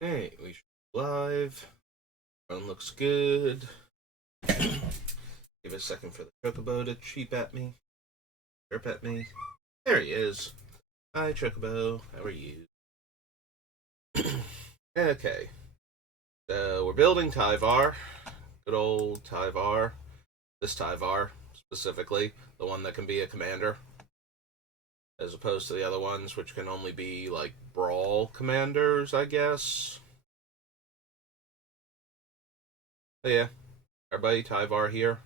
Hey, we should be live. Run looks good. Give a second for the Chocobo to cheep at me. Chirp at me. There he is. Hi, Chocobo. How are you? Okay. So, we're building Tyvar. Good old Tyvar. This Tyvar, specifically. The one that can be a commander. As opposed to the other ones, which can only be, like, brawl commanders, I guess. But yeah. Our buddy Tyvar here.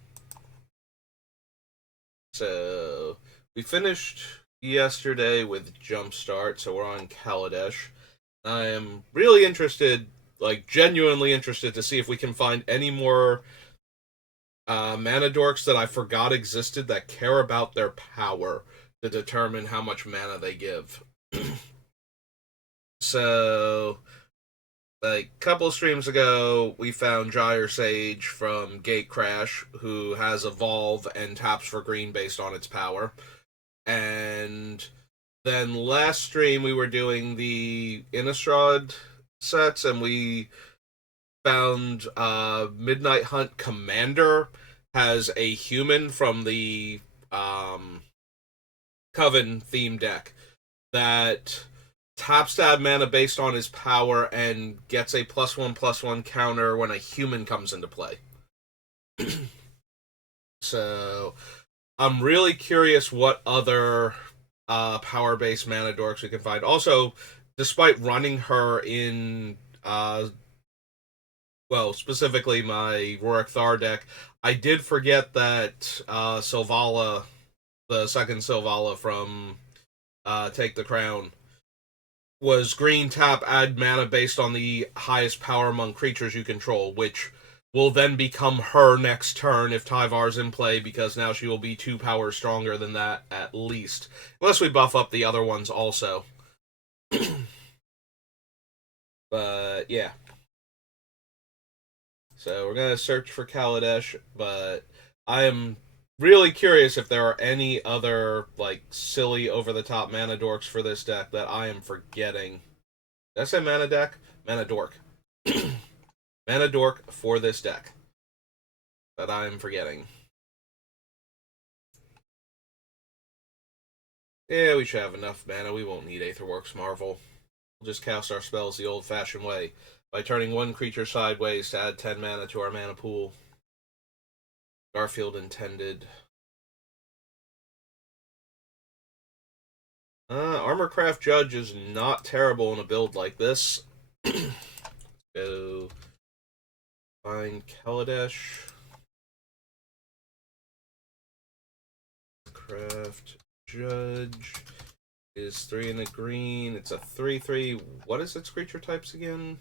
So we finished yesterday with Jumpstart, so we're on Kaladesh. I am really interested, like genuinely interested, to see if we can find any more mana dorks that I forgot existed that care about their power to determine how much mana they give. So, like a couple streams ago, we found Gyre Sage from Gatecrash, who has Evolve and taps for green based on its power. And then last stream we were doing the Innistrad sets, and we found Midnight Hunt Commander has a human from the um, Coven theme deck that top stab mana based on his power and gets a +1/+1 counter when a human comes into play. So I'm really curious what other power based mana dorks we can find. Also, despite running her in, well, specifically my Rorik Thar deck, I did forget that Sylvala, the second Sylvala from Take the Crown, was green tap, add mana based on the highest power among creatures you control, which will then become her next turn if Tyvar's in play, because now she will be 2 power stronger than that at least. Unless we buff up the other ones also. But yeah. So we're gonna search for Kaladesh, but I am really curious if there are any other like silly over the top mana dorks for this deck that I am forgetting. Did I say mana deck? Mana dork. Mana dork for this deck that I am forgetting. Yeah, we should have enough mana. We won't need Aetherworks Marvel. We'll just cast our spells the old fashioned way by turning one creature sideways to add 10 mana to our mana pool. Garfield intended. Armorcraft Judge is not terrible in a build like this. Go find Kaladesh. Craft Judge is 3 and a green. It's a 3/3. What is its creature types again?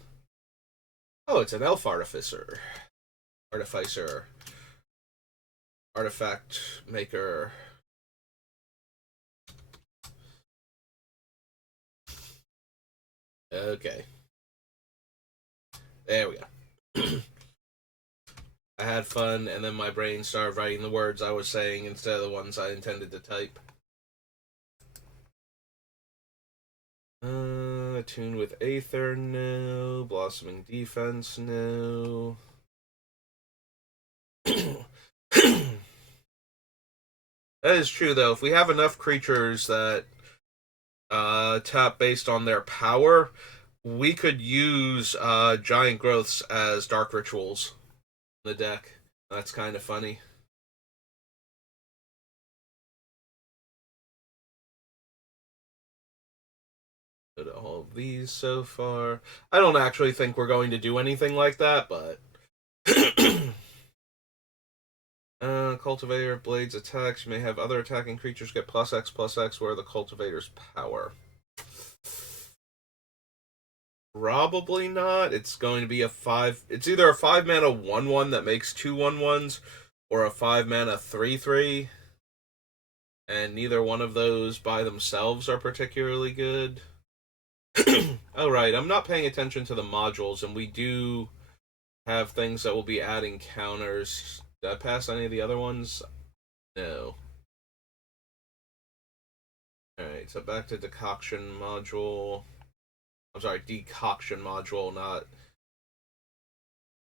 Oh, it's an Elf Artificer. Artificer. Artifact Maker. Okay. There we go. I had fun, and then my brain started writing the words I was saying instead of the ones I intended to type. Attune with Aether, no. Blossoming Defense, no. That is true, though. If we have enough creatures that tap based on their power, we could use Giant Growths as Dark Rituals in the deck. That's kind of funny. All of these so far. I don't actually think we're going to do anything like that, but Cultivator Blades attacks. You may have other attacking creatures get +X/+X where the Cultivator's power. Probably not. It's going to be a 5. It's either a 5 mana 1/1 that makes 2/1/1s, or a 5 mana 3/3. And neither one of those by themselves are particularly good. Oh, right. I'm not paying attention to the modules, and we do have things that will be adding counters. Did I pass any of the other ones? No. Alright, so back to decoction module. I'm sorry, decoction module, not.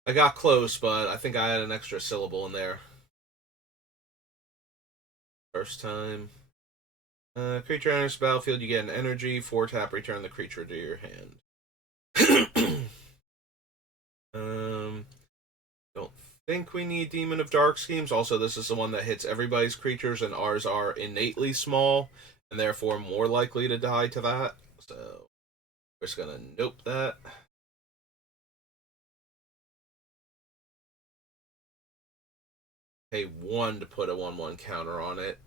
I got close, but I think I had an extra syllable in there. First time. Creature enters the battlefield, you get an energy. 4 tap, return the creature to your hand. um, don't think we need Demon of Dark Schemes. Also, this is the one that hits everybody's creatures, and ours are innately small, and therefore more likely to die to that. So, we're just gonna nope that. Pay 1 to put a 1/1 counter on it.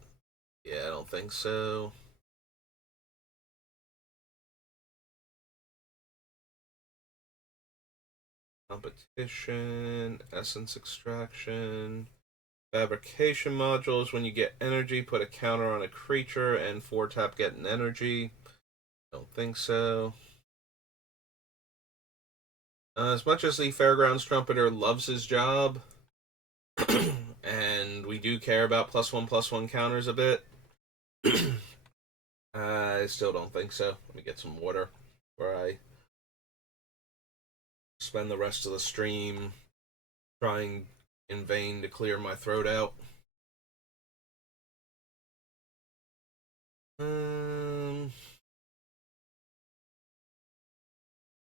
Yeah, I don't think so. Competition, essence extraction, fabrication modules. When you get energy, put a counter on a creature and 4 tap get an energy. Don't think so. As much as the Fairgrounds Trumpeter loves his job, and we do care about +1/+1 counters a bit, I still don't think so. Let me get some water where I spend the rest of the stream trying in vain to clear my throat out.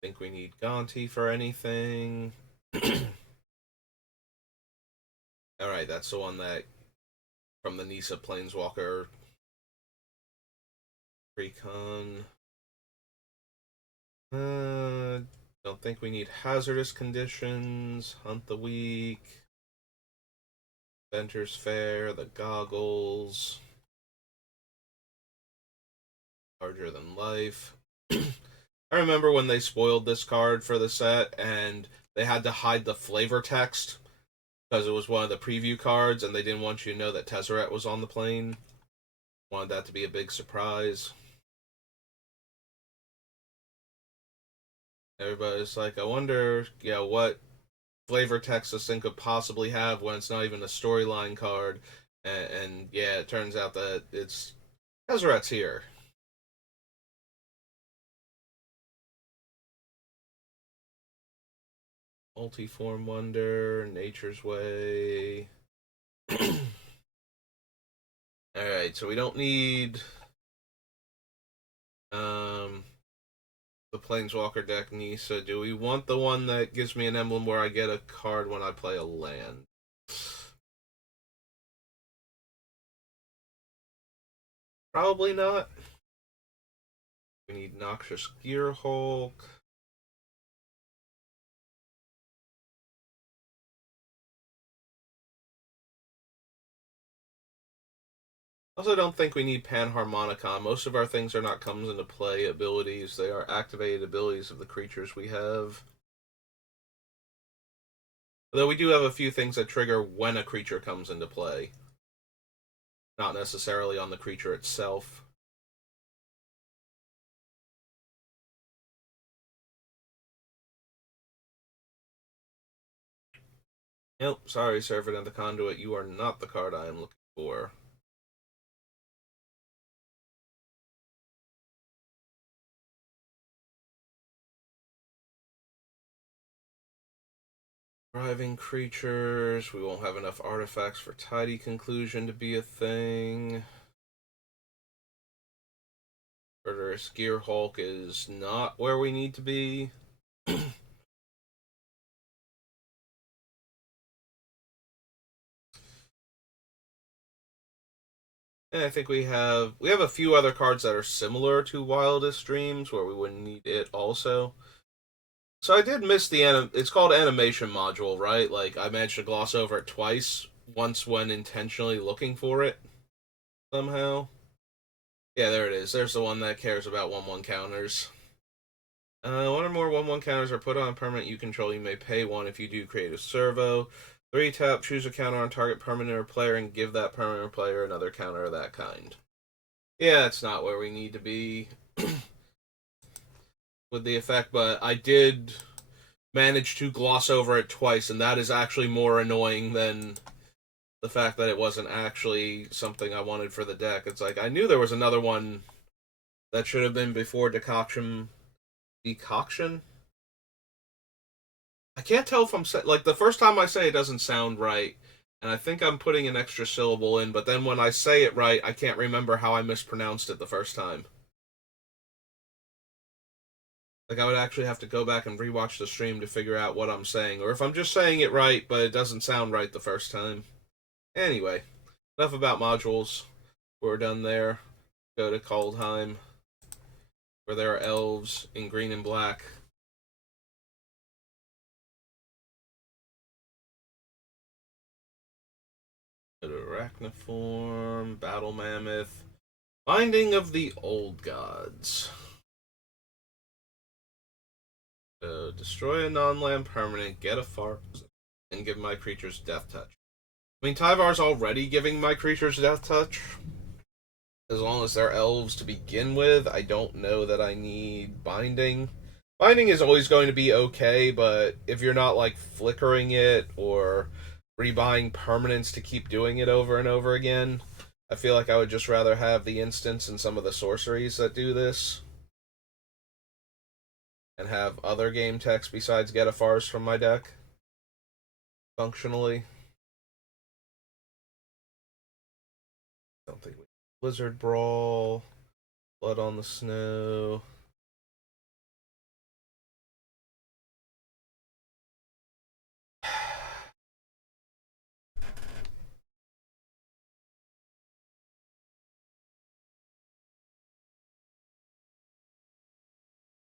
Think we need Gonti for anything. Alright, that's the one that from the Nisa Planeswalker Precon. Don't think we need hazardous conditions. Hunt the Weak. Venture's Fair, the goggles. Larger than life. I remember when they spoiled this card for the set and they had to hide the flavor text because it was one of the preview cards and they didn't want you to know that Tezzeret was on the plane. Wanted that to be a big surprise. Everybody's like, I wonder, what flavor text this thing could possibly have when it's not even a storyline card. And yeah, it turns out that it's Tezzeret's here. Multiform Wonder, Nature's Way. Alright, so we don't need the Planeswalker deck, Nisa. Do we want the one that gives me an emblem where I get a card when I play a land? Probably not. We need Noxious Gearhulk. Also, don't think we need Panharmonicon. Most of our things are not comes into play abilities. They are activated abilities of the creatures we have. Although we do have a few things that trigger when a creature comes into play. Not necessarily on the creature itself. Nope, sorry, Servant of the Conduit. You are not the card I am looking for. Driving creatures. We won't have enough artifacts for Tidy Conclusion to be a thing. Murderous Gearhulk is not where we need to be. And I think we have a few other cards that are similar to Wildest Dreams where we wouldn't need it also. So I did miss it's called animation module, right? Like I managed to gloss over it twice, once when intentionally looking for it somehow. Yeah, there it is. There's the one that cares about 1/1 counters. One or more 1/1 counters are put on a permanent you control. You may pay 1 if you do create a servo. 3 tap, choose a counter on target permanent or player, and give that permanent player another counter of that kind. Yeah, it's not where we need to be with the effect, but I did manage to gloss over it twice, and that is actually more annoying than the fact that it wasn't actually something I wanted for the deck. It's like I knew there was another one that should have been before Decoction Decoction? I can't tell if I'm saying, like, the first time I say it doesn't sound right, and I think I'm putting an extra syllable in, but then when I say it right, I can't remember how I mispronounced it the first time. Like, I would actually have to go back and rewatch the stream to figure out what I'm saying, or if I'm just saying it right, but it doesn't sound right the first time. Anyway, enough about modules. We're done there. Go to Kaldheim, where there are elves in green and black. Go to Arachniform, Battle Mammoth, Binding of the Old Gods. Destroy a non-land permanent, get a far, and give my creatures Death Touch. I mean, Tyvar's already giving my creatures Death Touch. As long as they're elves to begin with, I don't know that I need Binding. Binding is always going to be okay, but if you're not, like, flickering it or rebuying permanents to keep doing it over and over again, I feel like I would just rather have the instants and some of the sorceries that do this. And have other game text besides Getafars from my deck. Functionally. Don't think we Blizzard Brawl, Blood on the Snow.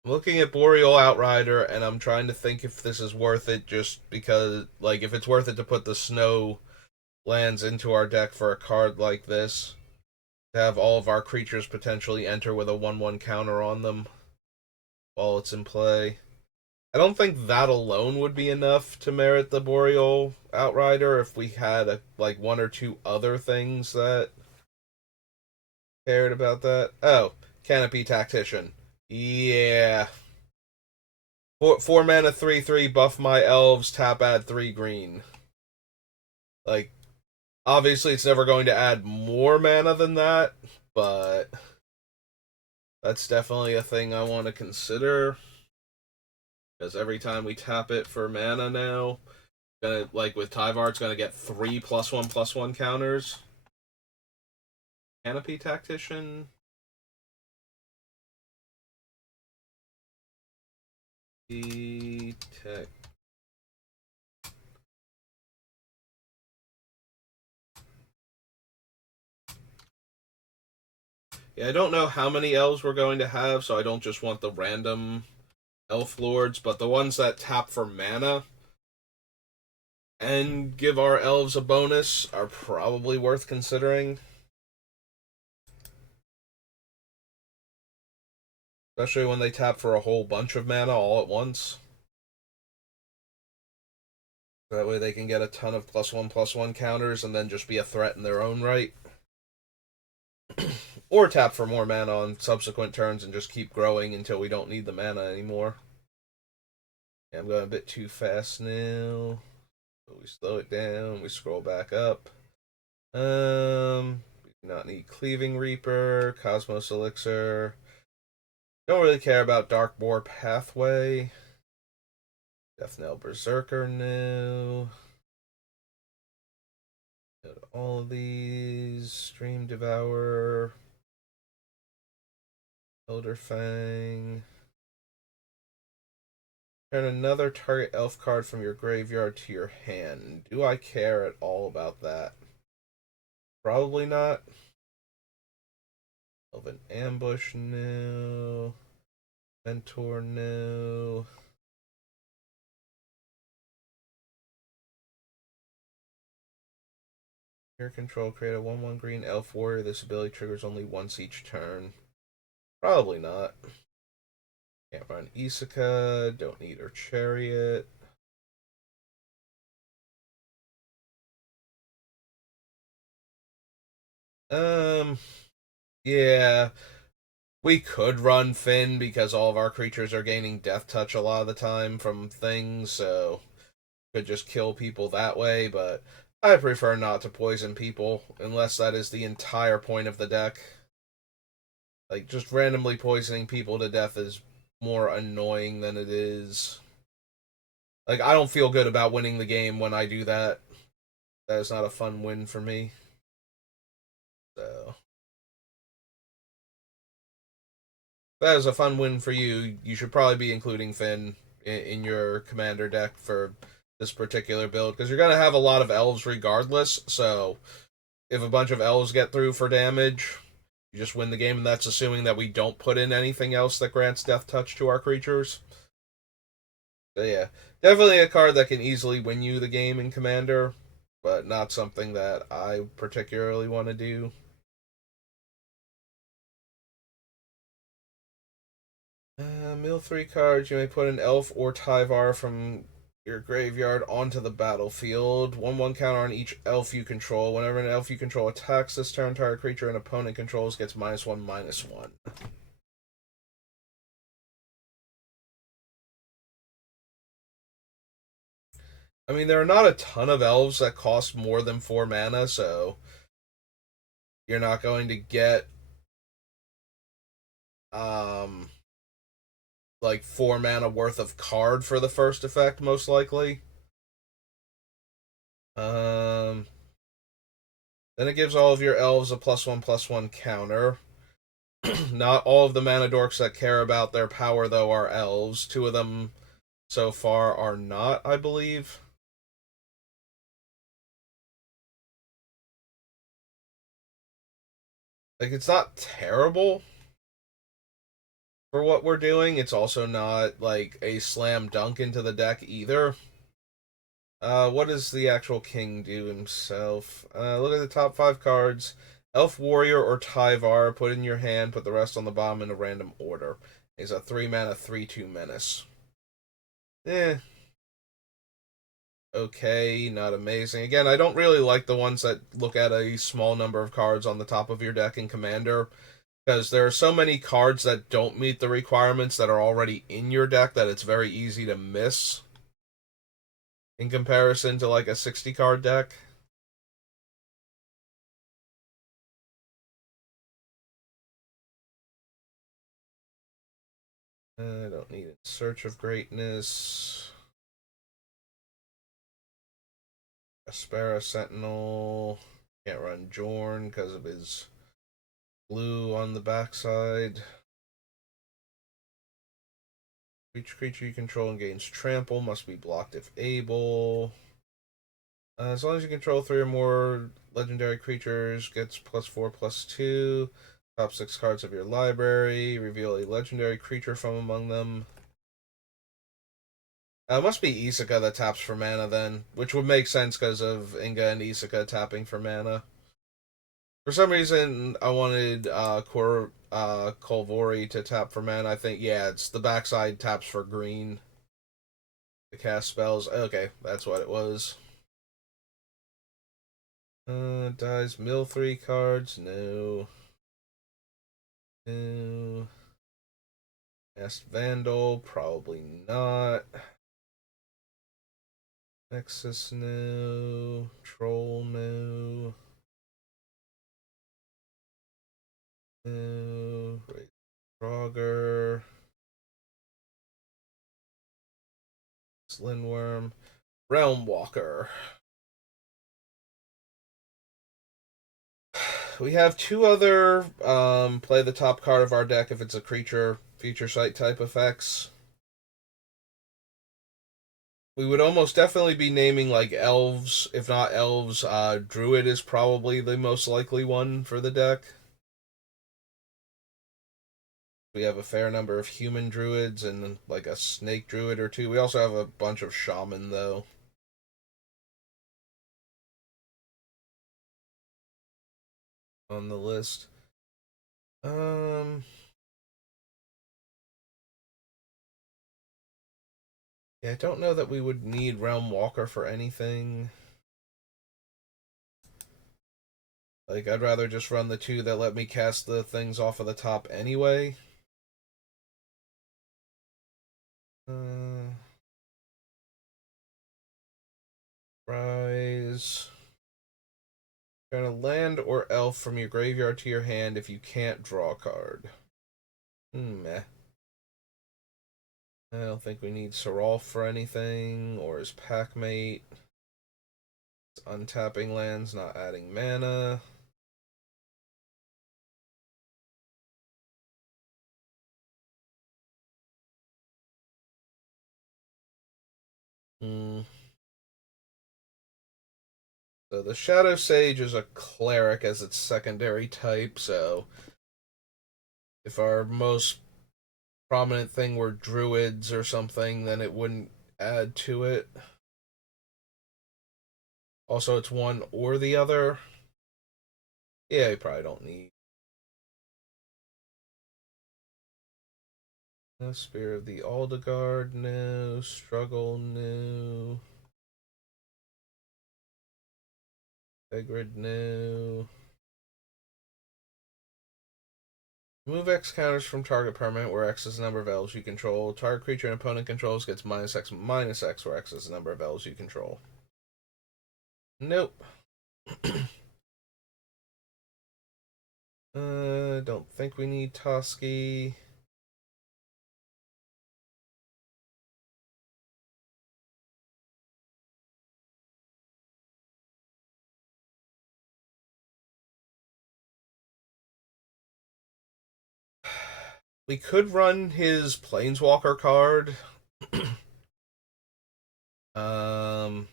I'm looking at Boreal Outrider, and I'm trying to think if this is worth it, just because, like, if it's worth it to put the snow lands into our deck for a card like this, to have all of our creatures potentially enter with a 1/1 counter on them while it's in play. I don't think that alone would be enough to merit the Boreal Outrider if we had like one or two other things that cared about that. Oh, Canopy Tactician. Yeah. Four mana 3/3 buff my elves, tap add 3 green. Like, obviously it's never going to add more mana than that, but that's definitely a thing I want to consider. Because every time we tap it for mana now, gonna, like with Tyvar, it's gonna get 3 +1/+1 counters. Canopy Tactician. Tech. Yeah, I don't know how many elves we're going to have, so I don't just want the random elf lords, but the ones that tap for mana and give our elves a bonus are probably worth considering. Especially when they tap for a whole bunch of mana all at once. That way they can get a ton of +1/+1 counters and then just be a threat in their own right. Or tap for more mana on subsequent turns and just keep growing until we don't need the mana anymore. Yeah, I'm going a bit too fast now. So we slow it down, we scroll back up. We do not need Cleaving Reaper, Cosmos Elixir. Don't really care about Dark Boar Pathway. Death Knell Berserker now. All of these. Stream Devourer. Elder Fang. Turn another target elf card from your graveyard to your hand. Do I care at all about that? Probably not. Elven Ambush, no. Mentor, no. Your control, create a 1/1 green elf warrior. This ability triggers only once each turn. Probably not. Can't run Isaka. Don't need her chariot. Yeah. We could run Finn because all of our creatures are gaining death touch a lot of the time from things, so could just kill people that way, but I prefer not to poison people unless that is the entire point of the deck. Like, just randomly poisoning people to death is more annoying than it is. Like, I don't feel good about winning the game when I do that. That is not a fun win for me. So, if that is a fun win for you. You should probably be including Finn in your commander deck for this particular build because you're going to have a lot of elves regardless. So, if a bunch of elves get through for damage, you just win the game, and that's assuming that we don't put in anything else that grants death touch to our creatures. So yeah, definitely a card that can easily win you the game in Commander, but not something that I particularly want to do. Mill 3 cards. You may put an elf or Tyvar from your graveyard onto the battlefield. 1/1 counter on each elf you control. Whenever an elf you control attacks this turn, target creature an opponent controls gets -1/-1. I mean, there are not a ton of elves that cost more than 4 mana, so you're not going to get um like 4 mana worth of card for the first effect, most likely. Um, then it gives all of your elves a +1/+1 counter. Not all of the mana dorks that care about their power though are elves. Two of them so far are not, I believe. Like it's not terrible for what we're doing. It's also not like a slam dunk into the deck either. What does the actual king do himself? Look at the top 5 cards. Elf Warrior or Tyvar, put in your hand, put the rest on the bottom in a random order. He's a 3 mana 3/2 menace. Eh, okay, not amazing. Again, I don't really like the ones that look at a small number of cards on the top of your deck in Commander, because there are so many cards that don't meet the requirements that are already in your deck that it's very easy to miss in comparison to like a 60 card deck. I don't need it. Search of Greatness. Aspera Sentinel. Can't run Jorn because of his blue on the backside. Each creature you control and gains trample must be blocked if able. As long as you control 3 or more legendary creatures, gets +4/+2. Top 6 cards of your library. Reveal a legendary creature from among them. It must be Isaka that taps for mana then, which would make sense because of Inga and Isaka tapping for mana. For some reason, I wanted Kolvori to tap for mana. I think, yeah, it's the backside taps for green to cast spells. Okay, that's what it was. Dies mill 3 cards. No. No. Cast Vandal. Probably not. Nexus, no. Troll, no. No. Frogger. Slinworm. Realm Walker. We have 2 other play the top card of our deck if it's a creature feature site type effects. We would almost definitely be naming like elves. If not elves, druid is probably the most likely one for the deck. We have a fair number of human druids and like a snake druid or two. We also have a bunch of shaman though on the list. Um, yeah, I don't know that we would need Realm Walker for anything. Like, I'd rather just run the 2 that let me cast the things off of the top anyway. Uh, Rise. Turn a land or elf from your graveyard to your hand if you can't draw a card. Meh. I don't think we need Seraph for anything, or his Packmate. It's untapping lands, not adding mana. Hmm. So the Shadow Sage is a cleric as its secondary type, so if our most prominent thing were druids or something, then it wouldn't add to it. Also, it's one or the other. Yeah, you probably don't need. No Spear of the Aldegard, no. Struggle, no. Egrid, no. Remove X counters from target permanent where X is the number of elves you control. Target creature an opponent controls gets -X where X is the number of elves you control. Nope. Don't think we need Toski. We could run his Planeswalker card. um,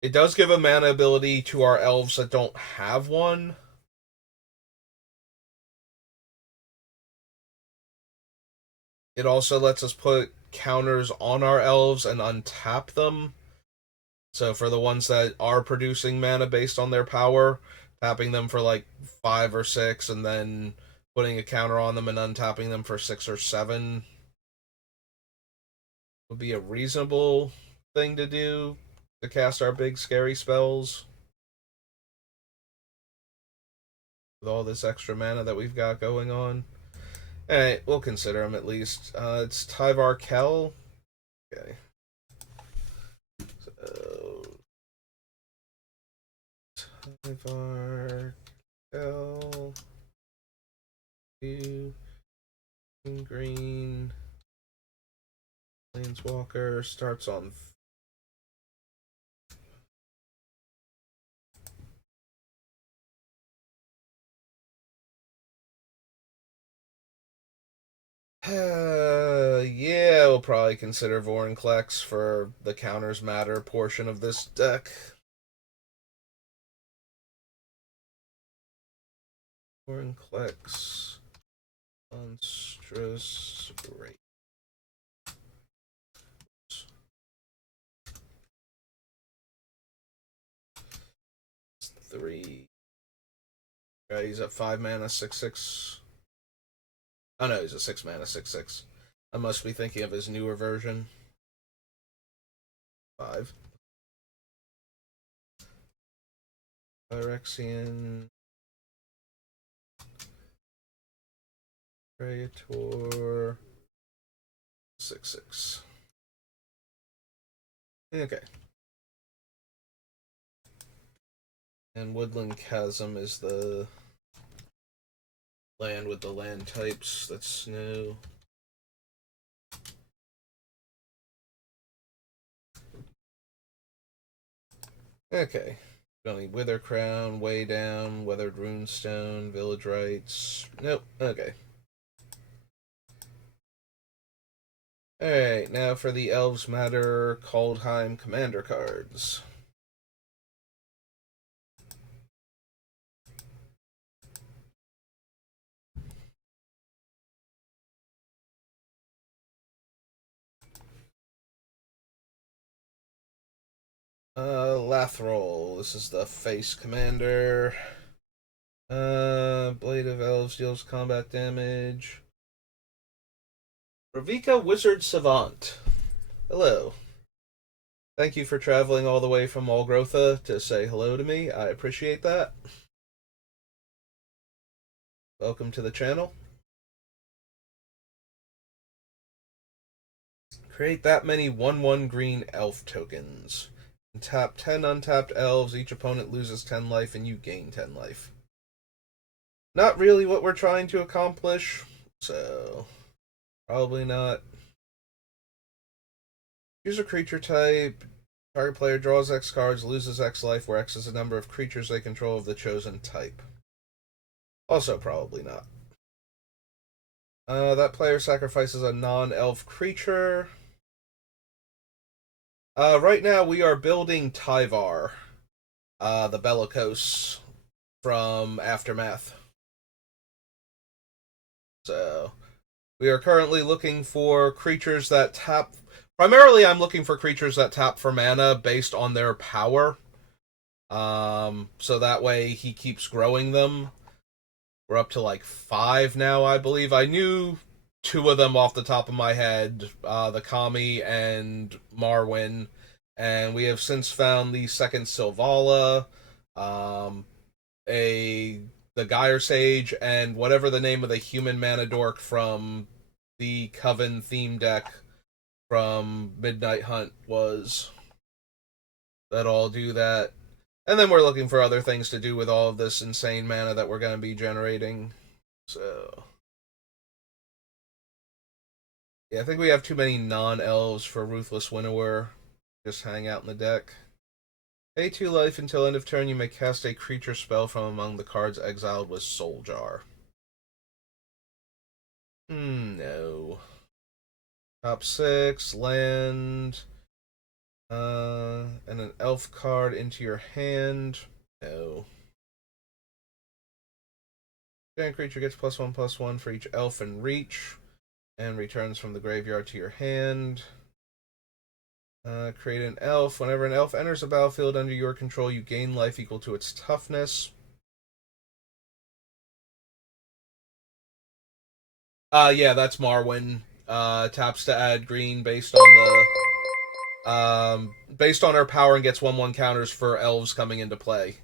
it does give a mana ability to our elves that don't have one. It also lets us put counters on our elves and untap them. So for the ones that are producing mana based on their power, tapping them for like 5 or 6 and then putting a counter on them and untapping them for 6 or 7 would be a reasonable thing to do to cast our big scary spells with all this extra mana that we've got going on. Alright, we'll consider him at least. It's Tyvar Kell. Okay. So Tyvar Kell. Blue, green. Planeswalker starts on. Yeah, we'll probably consider Vorinclex for the counters matter portion of this deck. Vorinclex, Monstrous, great. 3. He's at 5 mana, 6/6. Oh no, he's a 6 mana, 6/6. I must be thinking of his newer version. 5. Phyrexian. Praetor. 6/6. Okay. And Woodland Chasm is the land with the land types that's snow. Okay. Only Wither Crown, Way Down, Weathered Runestone, Village Rites. Nope. Okay. Alright, now for the Elves Matter Kaldheim Commander cards. Lathrol. This is the face commander. Blade of Elves deals combat damage. Ravika Wizard Savant. Hello. Thank you for traveling all the way from Algrotha to say hello to me. I appreciate that. Welcome to the channel. Create that many 1/1 green elf tokens. And tap 10 untapped elves. Each opponent loses 10 life and you gain 10 life. Not really what we're trying to accomplish, so probably not. Use a creature type. Target player draws X cards, loses X life, where X is the number of creatures they control of the chosen type. Also, probably not. That player sacrifices a non-elf creature. Right now we are building Tyvar, the Bellicose from Aftermath. So we are currently looking for creatures that tap. Primarily, I'm looking for creatures that tap for mana based on their power. So that way he keeps growing them. We're up to like 5 now, I believe. I knew 2 of them off the top of my head, the Kami and Marwyn, and we have since found the second Sylvala, um, a the Gyre Sage, and whatever the name of the human mana dork from the Coven theme deck from Midnight Hunt was. That all do that. And then we're looking for other things to do with all of this insane mana that we're going to be generating. So, yeah, I think we have too many non-elves for Ruthless Winnower. Just hang out in the deck. Pay 2 life until end of turn. You may cast a creature spell from among the cards exiled with Soul Jar. No. Top 6, land, and an elf card into your hand. No. Giant creature gets +1/+1 for each elf in reach, and returns from the graveyard to your hand. Create an elf. Whenever an elf enters a battlefield under your control, you gain life equal to its toughness. Yeah, that's Marwyn. Taps to add green based on her power and gets 1/1 counters for elves coming into play.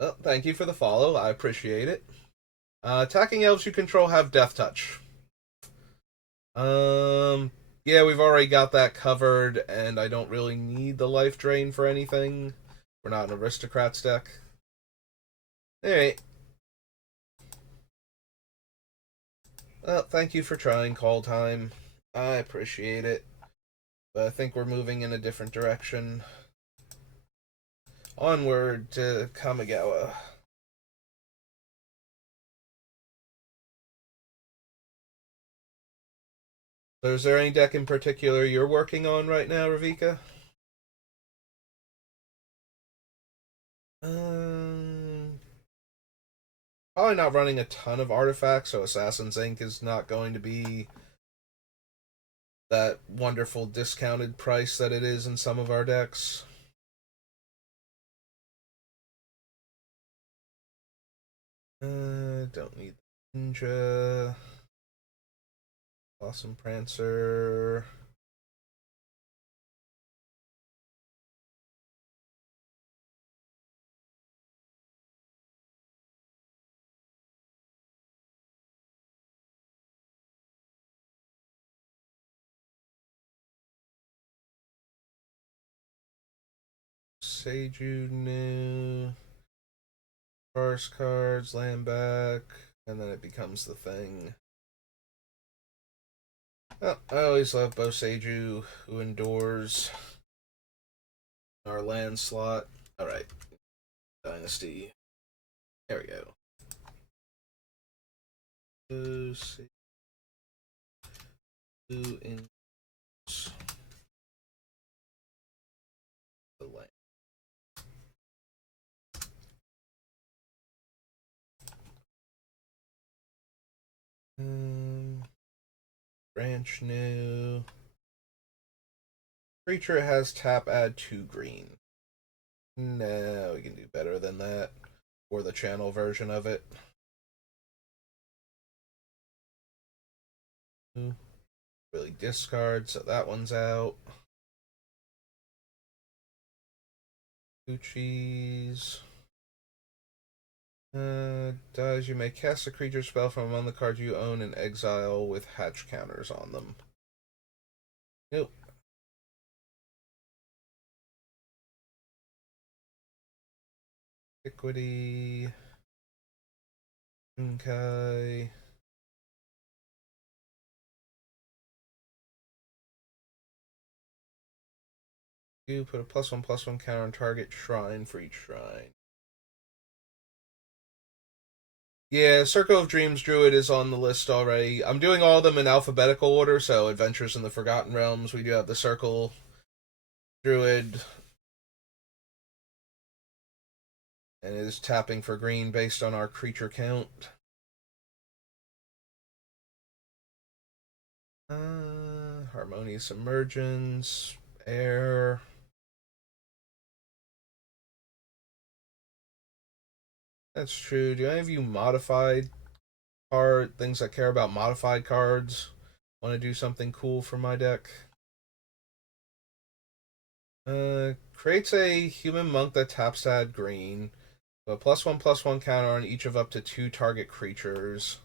Oh, thank you for the follow. I appreciate it. Attacking elves you control have death touch. Um, yeah, we've already got that covered, and I don't really need the life drain for anything. We're not an aristocrats deck. Alright. Well, thank you for trying, call time. I appreciate it. But I think we're moving in a different direction. Onward to Kamigawa. So is there any deck in particular you're working on right now, Ravika? Um, Probably not running a ton of artifacts, so Assassin's Ink is not going to be that wonderful discounted price that it is in some of our decks. Don't need Ninja. Awesome Prancer. Seiju new. First cards, land back, and then it becomes the thing. Oh, I always love Boseiju, who endures our land slot. Alright, Dynasty. There we go. Boseiju in the land. Branch new. Creature has tap, add 2 green. No, we can do better than that. Or the channel version of it. Really discard, so that one's out. Gucci's. Dies, you may cast a creature spell from among the cards you own in exile with hatch counters on them. Nope. Equity. Okay. You put a +1/+1 counter on target shrine for each shrine. Yeah, Circle of Dreams Druid is on the list already. I'm doing all of them in alphabetical order, so Adventures in the Forgotten Realms, we do have the Circle Druid, and it is tapping for green based on our creature count. Harmonious Emergence, Air. That's true. Do any of you modified things that care about modified cards want to do something cool for my deck? Creates a human monk that taps to add green. A +1/+1 counter on each of up to 2 target creatures.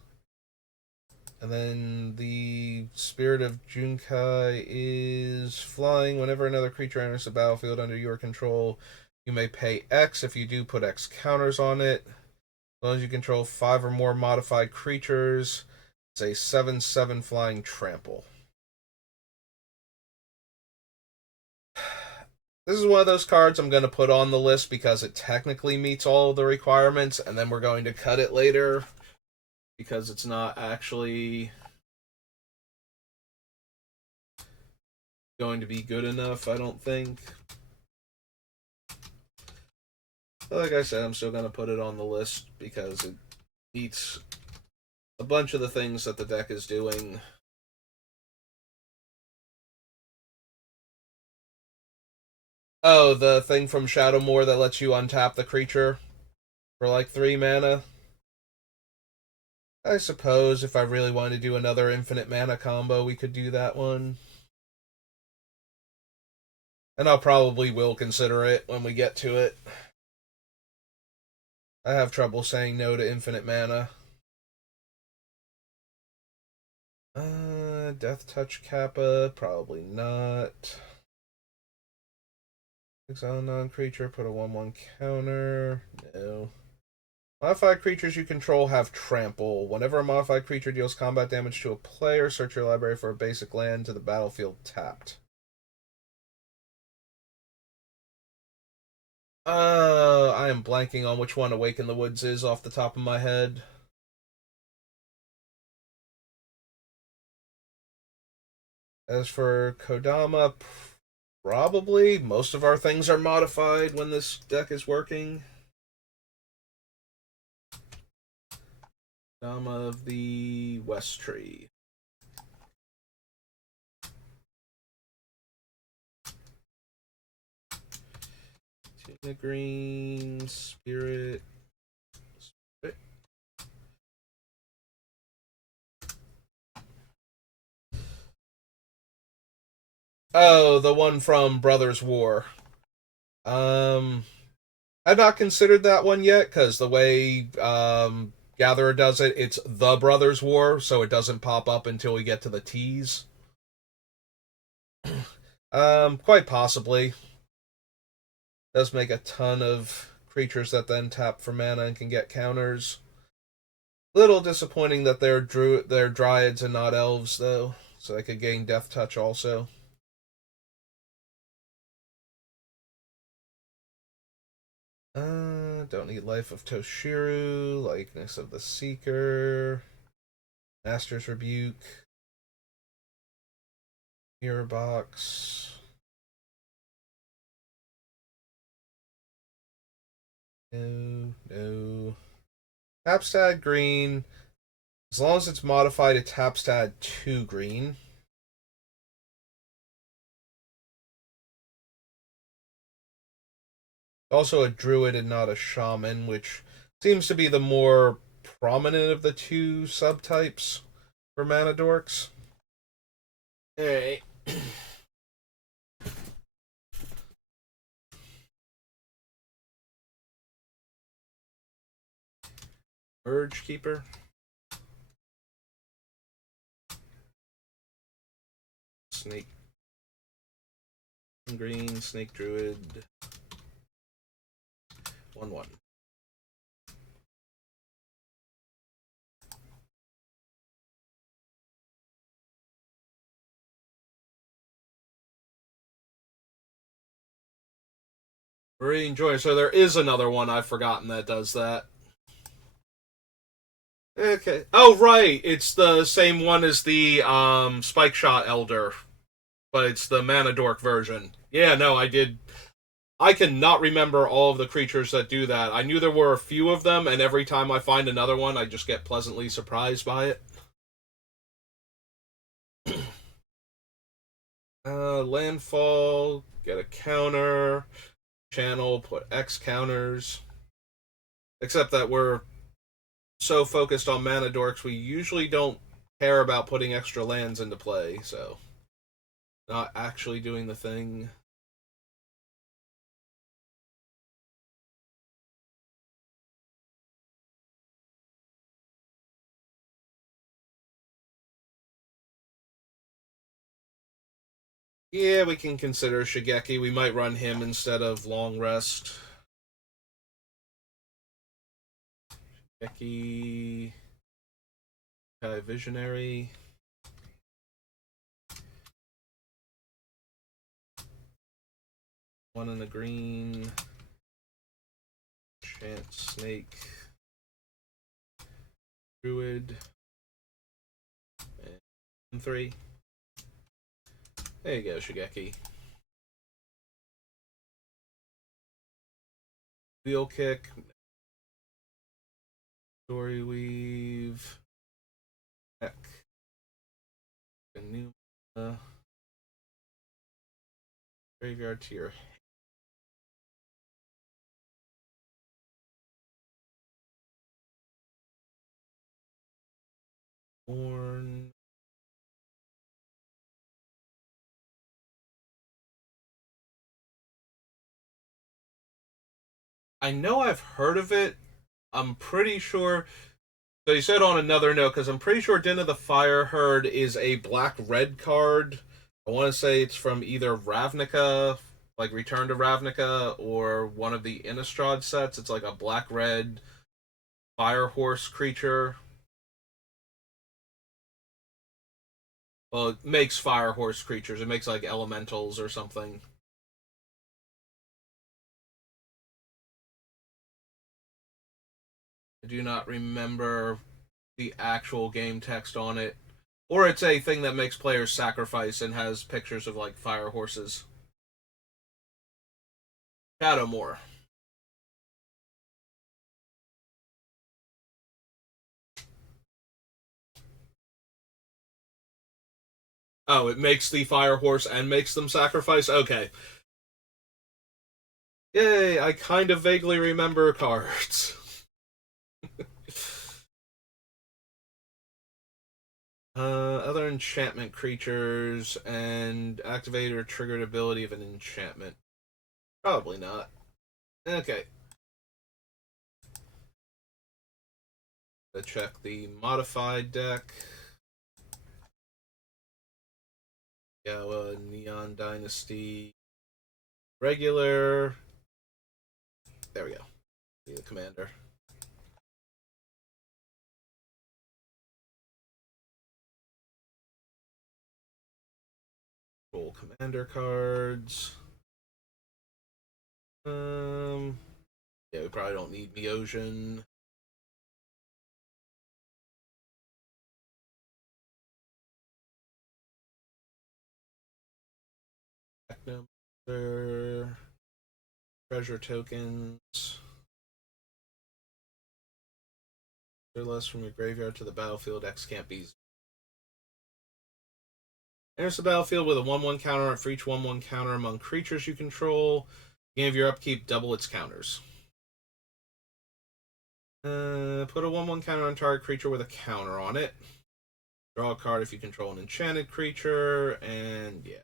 And then the Spirit of Junkai is flying. Whenever another creature enters the battlefield under your control, you may pay X. If you do, put X counters on it. As long as you control 5 or more modified creatures, it's a 7/7 flying trample. This is one of those cards I'm going to put on the list because it technically meets all of the requirements, and then we're going to cut it later because it's not actually going to be good enough, I don't think. But like I said, I'm still going to put it on the list because it meets a bunch of the things that the deck is doing. Oh, the thing from Shadowmoor that lets you untap the creature for like 3 mana. I suppose if I really wanted to do another infinite mana combo, we could do that one. And I'll probably will consider it when we get to it. I have trouble saying no to infinite mana. Death Touch Kappa, probably not. Exile non-creature, put a 1/1 counter. No. Modified creatures you control have trample. Whenever a modified creature deals combat damage to a player, search your library for a basic land to the battlefield tapped. I am blanking on which one Awaken the Woods is off the top of my head. As for Kodama, probably most of our things are modified when this deck is working. Kodama of the West Tree. Tuna Green, Spirit. Oh, the one from Brothers War. I've not considered that one yet because the way Gatherer does it, it's the Brothers War, so it doesn't pop up until we get to the T's. Quite possibly. Does make a ton of creatures that then tap for mana and can get counters. Little disappointing that they're dryads and not elves though, so they could gain Death Touch also. Don't need Life of Toshiru, Likeness of the Seeker, Master's Rebuke, Mirror Box. No. Tapstad green. As long as it's modified, it Tapstad 2 green. Also a druid and not a shaman, which seems to be the more prominent of the two subtypes for mana dorks. Alright. Urge Keeper. Snake. Green, Snake Druid. 1/1. Marine Joy. So there is another one I've forgotten that does that. Okay. Oh, right. It's the same one as the Spike Shot Elder, but it's the Mana Dork version. Yeah, no, I did. I cannot remember all of the creatures that do that. I knew there were a few of them, and every time I find another one, I just get pleasantly surprised by it. Landfall, get a counter, channel, put X counters. Except that we're so focused on mana dorks, we usually don't care about putting extra lands into play, so not actually doing the thing. Yeah, we can consider Shigeki. We might run him instead of Long Rest. Shigeki, Visionary. One in the green. Chant Snake. Druid. And 3. There you go, Shigeki. Wheel Kick. Story Weave. Heck. New graveyard to your horn. I know I've heard of it. I'm pretty sure. So you said on another note, because I'm pretty sure Den of the Fire Herd is a black-red card. I want to say it's from either Ravnica, like Return to Ravnica, or one of the Innistrad sets. It's like a black-red fire horse creature. Well, it makes fire horse creatures. It makes like elementals or something. I do not remember the actual game text on it. Or it's a thing that makes players sacrifice and has pictures of like fire horses. Shadowmoor. Oh, it makes the fire horse and makes them sacrifice? Okay. Yay, I kind of vaguely remember cards. Other enchantment creatures and activated or triggered ability of an enchantment. Probably not. Okay. Let's check the modified deck. Yeah, Neon Dynasty. Regular. There we go. Be the commander. Full commander cards. Yeah, we probably don't need Neogen. Technomancer. Treasure tokens. They're less from your graveyard to the battlefield. X can't be. Enters the battlefield with a 1/1 counter for each 1/1 counter among creatures you control. Beginning of your upkeep, double its counters. Put a 1/1 counter on target creature with a counter on it. Draw a card if you control an enchanted creature, and yeah.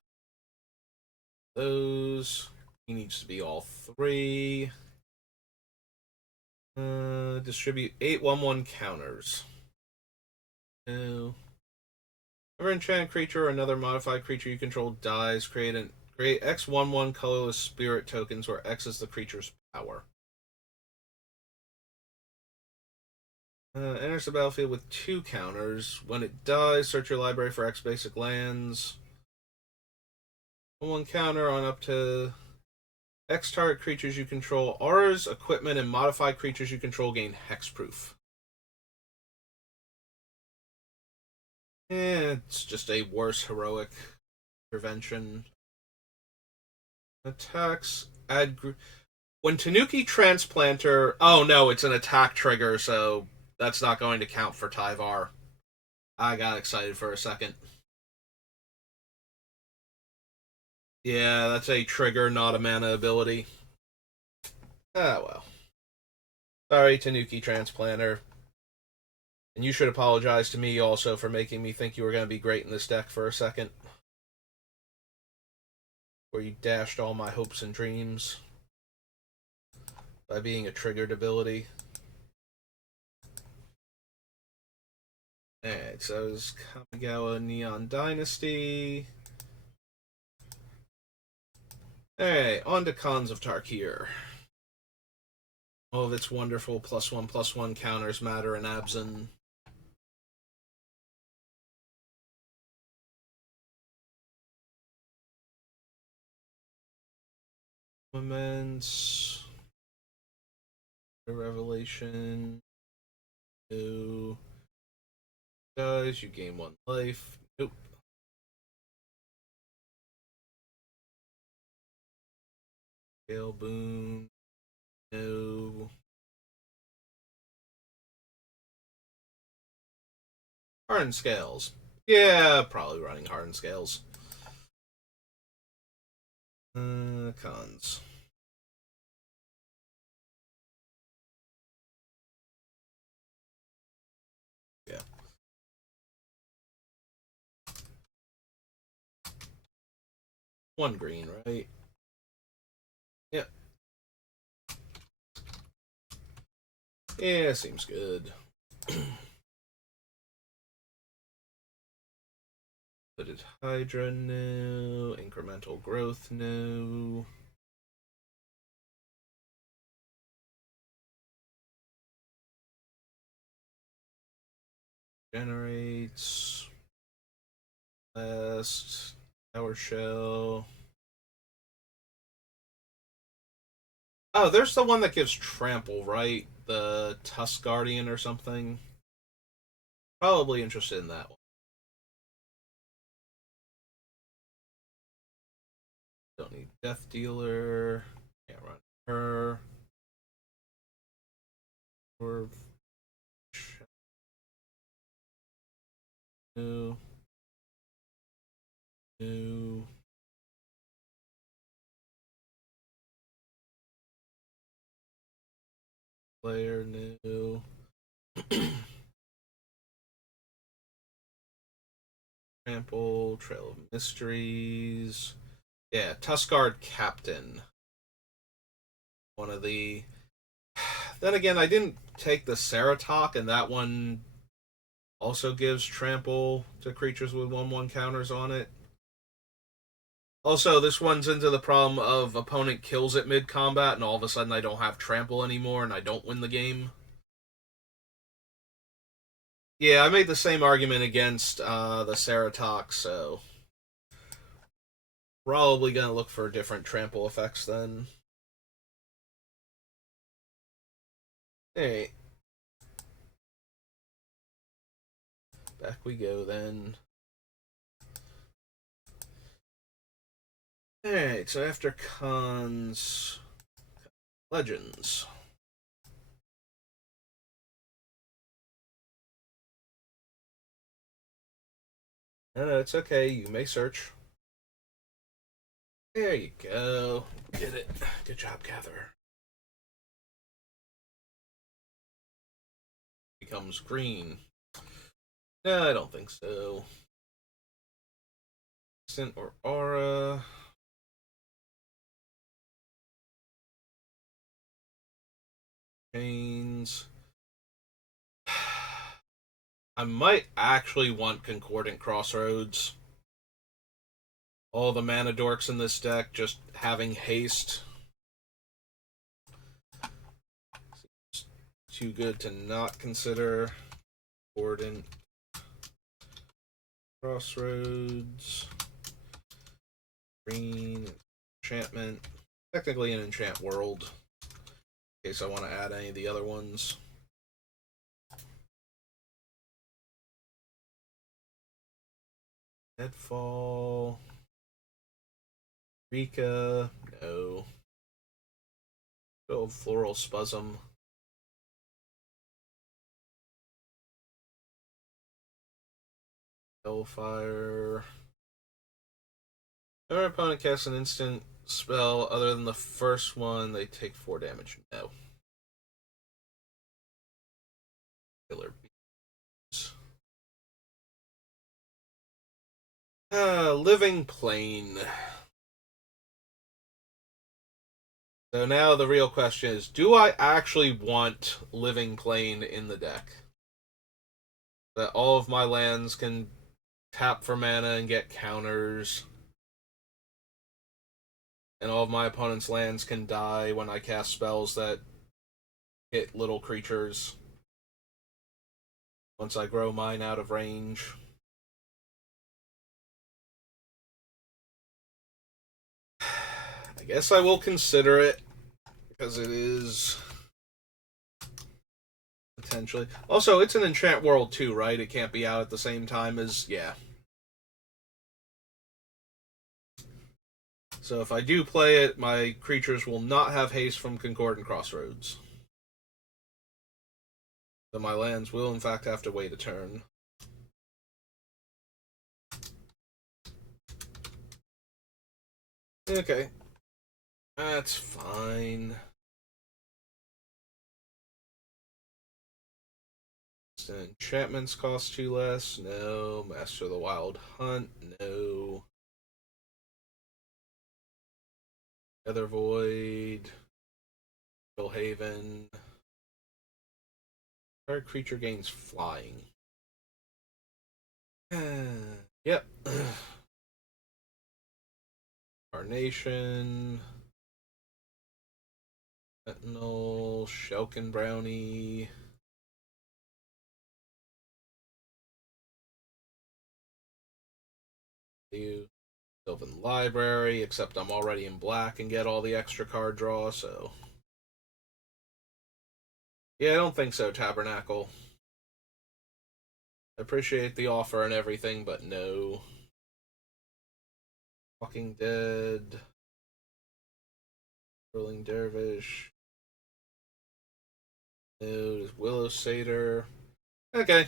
Those. He needs to be all 3. Distribute 8 1/1 counters. No. Whenever enchanted creature or another modified creature you control dies, create X 1/1 colorless spirit tokens where X is the creature's power. Enters the battlefield with 2 counters. When it dies, search your library for X basic lands. 1/1 counter on up to X target creatures you control, auras, equipment, and modified creatures you control gain hexproof. It's just a worse heroic prevention. Attacks. When Tanuki Transplanter. Oh no, it's an attack trigger, so that's not going to count for Tyvar. I got excited for a second. Yeah, that's a trigger, not a mana ability. Ah, well. Sorry, Tanuki Transplanter. And you should apologize to me also for making me think you were going to be great in this deck for a second. Where you dashed all my hopes and dreams by being a triggered ability. Alright, so it was Kamigawa Neon Dynasty. Alright, on to Khans of Tarkir. All of its wonderful +1/+1 counters matter in Abzan. Moments. The Revelation. No. Guys, you gain 1 life. Nope. Gale Boon. No. Hardened Scales. Yeah, probably running Hardened Scales. Cons. Yeah. One green, right? Yep. Yeah, seems good. Hooded Hydra, no. Incremental growth, no. Generates. Last. Tower Shell. Oh, there's the one that gives trample, right? The Tusk Guardian or something. Probably interested in that one. Don't need Death Dealer. Can't run her. Or no. No. Player, no. Trample, Trail of Mysteries. Yeah, Tuskguard Captain. One of the. Then again, I didn't take the Ceratok, and that one also gives trample to creatures with 1/1 counters on it. Also, this one's into the problem of opponent kills it mid combat, and all of a sudden I don't have trample anymore, and I don't win the game. Yeah, I made the same argument against the Ceratok, so probably gonna look for different trample effects then. Hey, back we go then. Alright, so after cons, legends. No, it's okay. You may search. There you go. Did it. Good job, Gatherer. Becomes green. No, I don't think so. Instant or aura. Chains. I might actually want Concordant Crossroads. All the mana dorks in this deck just having haste. It's too good to not consider. Concordant Crossroads. Green. Enchantment. technically an enchant world, in case I want to add any of the other ones. Deadfall. Rika. No. Oh, Floral Spasm. Hellfire. Whenever an opponent casts an instant spell other than the first one, they take 4 damage. No. Killer Beats. Living Plane. So now the real question is, do I actually want Living Plane in the deck? That all of my lands can tap for mana and get counters, and all of my opponent's lands can die when I cast spells that hit little creatures once I grow mine out of range. I guess I will consider it, because it is potentially... Also, it's an enchant world too, right? It can't be out at the same time as... Yeah. So if I do play it, my creatures will not have haste from Concordant Crossroads. So my lands will in fact have to wait a turn. Okay. That's fine. Enchantments cost 2 less. No. Master of the Wild Hunt. No. Nether Void. Haven. Our creature gains flying. Yep. Carnation. Sentinel. Shelkin Brownie. Sylvan Library, except I'm already in black and get all the extra card draw, so... Yeah, I don't think so, Tabernacle. I appreciate the offer and everything, but no. Walking Dead. Whirling Dervish. No. Willow Satyr. Okay.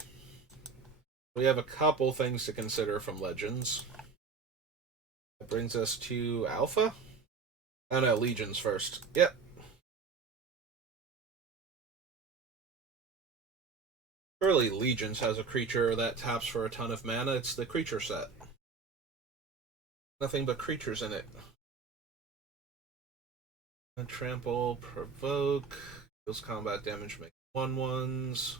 We have a couple things to consider from Legends. That brings us to Alpha? Oh no, Legions first. Yep. Surely Legions has a creature that taps for a ton of mana. It's the creature set. Nothing but creatures in it. Trample, provoke, deals combat damage, make 1/1s.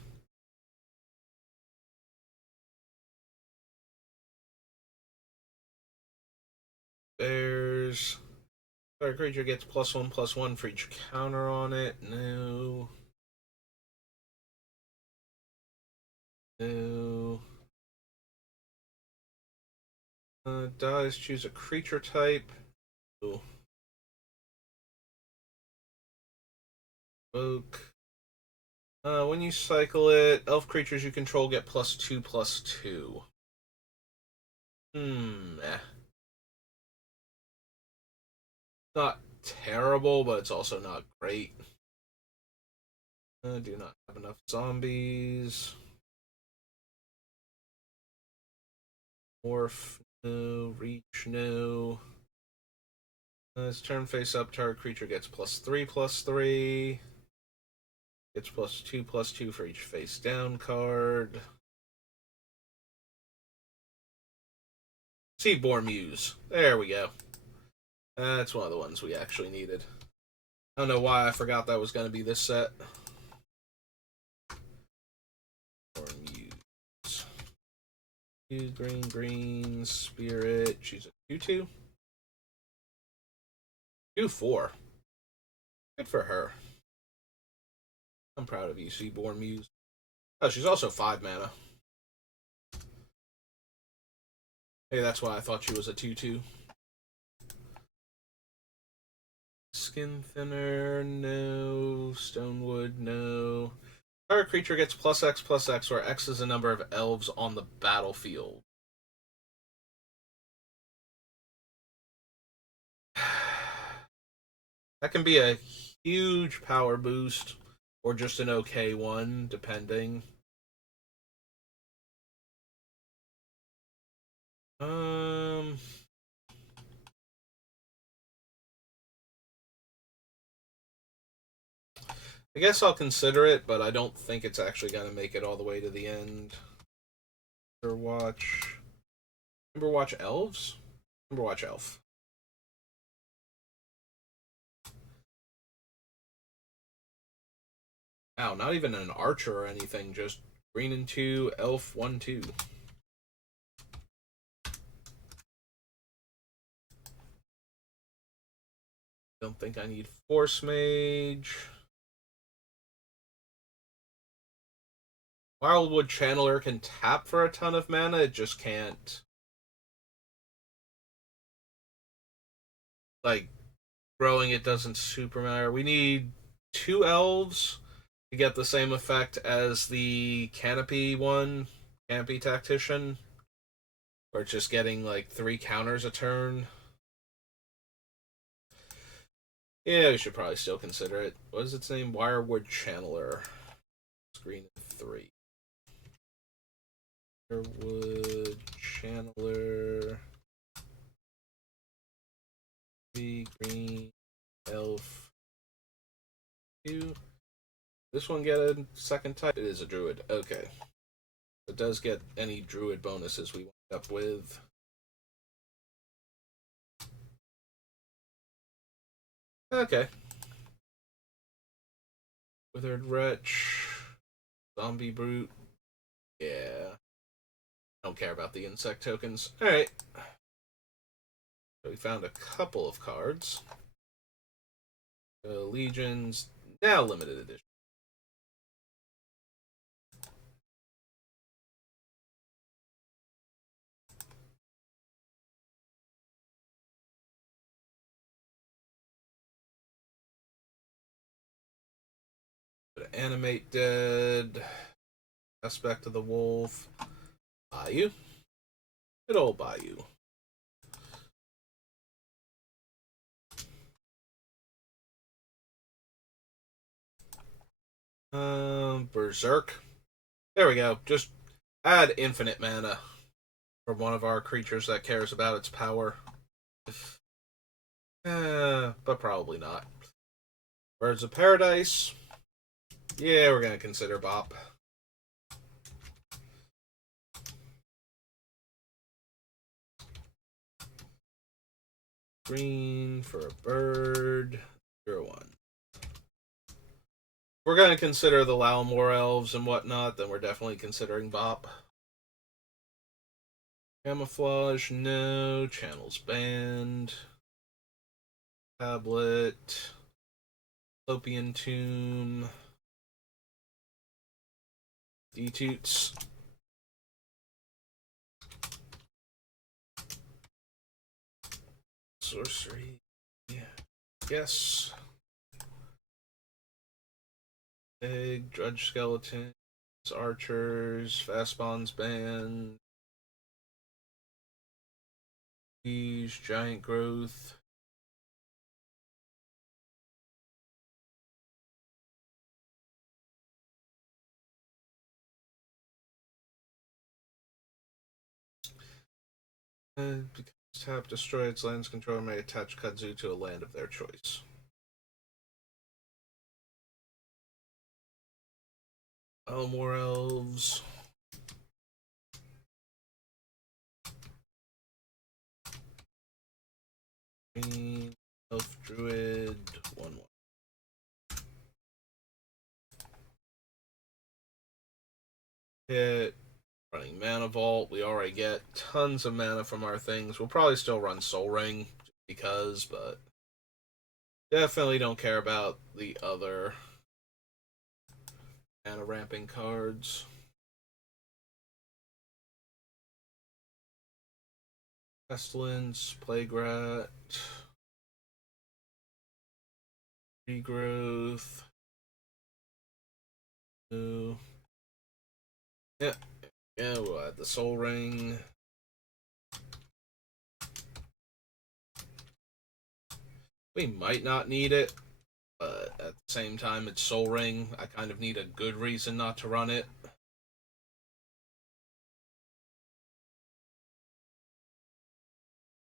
Bears. Our creature gets +1/+1 for each counter on it. No. No. Dies, choose a creature type. Ooh. Provoke. When you cycle it, elf creatures you control get +2/+2. Eh. Not terrible, but it's also not great. I do not have enough zombies. Morph, no. Reach, no. As turn face up, target creature gets +3/+3. Gets +2/+2 for each face down card. Seaborn Muse. There we go. That's one of the ones we actually needed. I don't know why I forgot that was going to be this set. Seaborn Muse. 2 green, spirit. Choose a 2/2. 2/4. Good for her. I'm proud of you, Seaborn Muse. Oh, she's also 5 mana. Hey, that's why I thought she was a 2/2. Skin Thinner, no. Stonewood, no. Our creature gets +X/+X, where X is the number of elves on the battlefield. That can be a huge power boost, or just an okay one, depending. Um, I guess I'll consider it, but I don't think it's actually going to make it all the way to the end. Watch. Remember watch elves? Remember watch elf. Wow, not even an archer or anything, just green and 2, elf 1/2. Don't think I need force mage. Wildwood Channeler can tap for a ton of mana, it just can't. Like, growing it doesn't super matter. We need 2 elves to get the same effect as the Canopy one, Canopy Tactician. Or just getting like 3 counters a turn. Yeah, we should probably still consider it. What is its name? Wirewood Channeler. Screen 3. Wirewood Channeler. Green elf 2. This one get a second type? It is a druid. Okay. It does get any druid bonuses we wind up with. Okay. Withered Wretch. Zombie Brute. Yeah. Don't care about the insect tokens. Alright. So we found a couple of cards. Legions. Now limited edition. Animate Dead. Aspect of the Wolf. Bayou. Good old Bayou. Berserk. There we go. Just add infinite mana from one of our creatures that cares about its power. But probably not. Birds of Paradise. Yeah, we're gonna consider Bop. Green for a bird. 0/1. If we're gonna consider the Lalmore elves and whatnot, then we're definitely considering Bop. Camouflage, no. Channels banned. Tablet. Lopian Tomb. Detoots. Sorcery. Yeah. Yes. Egg, Drudge Skeletons, Archers, Fast Spawns Band, Siege, Giant Growth. Because tap destroy its land's controller may attach kudzu to a land of their choice. More elves. Green, elf druid, 1/1. Hit. Running Mana Vault. We already get tons of mana from our things. We'll probably still run Soul Ring just because, but definitely don't care about the other mana ramping cards. Pestilence, Plague Rat. Regrowth. Ooh. Yeah. Yeah, we'll add the Soul Ring. We might not need it, but at the same time, it's Soul Ring. I kind of need a good reason not to run it.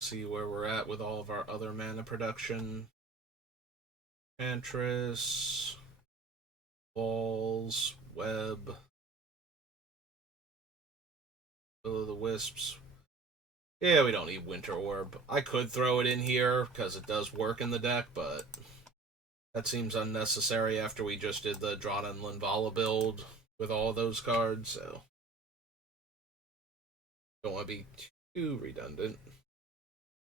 See where we're at with all of our other mana production. Enchantress, Walls, Web, Will of the Wisps. Yeah, we don't need Winter Orb. I could throw it in here because it does work in the deck, but that seems unnecessary after we just did the Drana and Linvala build with all those cards, so don't want to be too redundant.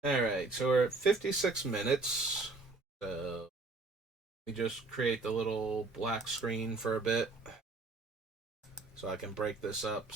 Alright, so we're at 56 minutes. So we just create the little black screen for a bit so I can break this up